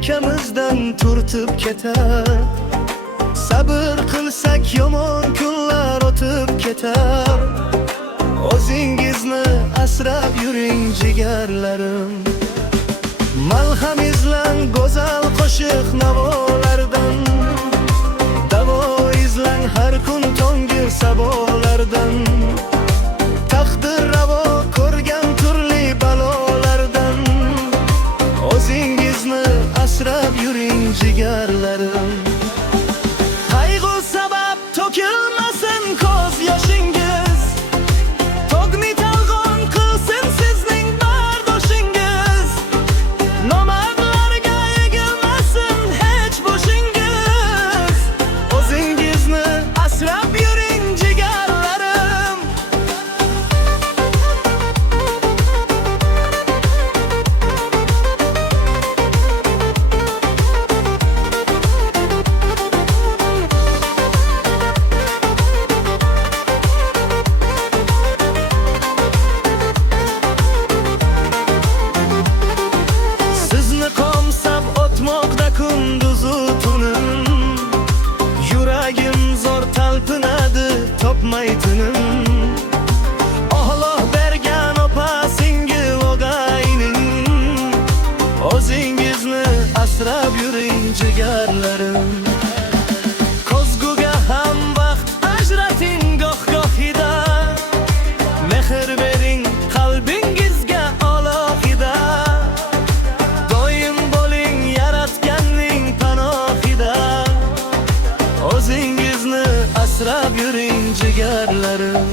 yelkamizdan turtib ketar. Sabr qilsak yomon kunlar o'tib ketar. O'zingizni asrab yuring jigarlarim. Malham izlang go'zal qo'shiq navolardan. Davo izlang har kun tongi sabolardan. Taqdir ravo ko'rgan turli balolardan. O'zingizni asrab yuring jigarlarim. Qayg'u sabab to'kilmasin ko'z yoshingiz. Tog'ni talg'on qilsin sizning bardoshingiz. Nomardlarga egilmasin hech boshingiz. O'zingizni asrab yuring jigarlarim. Sizni qomsab o'tmoqda kunduzu tunim. Yuragim zo'r talpinadi topmay tinim. Alloh bergan opa singil o'g'ayning. O'zingizni asrab yuring jigarlarim. Ko'zguga ham vaqt ajrating goh-gohida. Mehr bering qalbingizga alohida. Doim bo'ling yaratganning panohida. O'zingizni asrab yuring jigarlarim.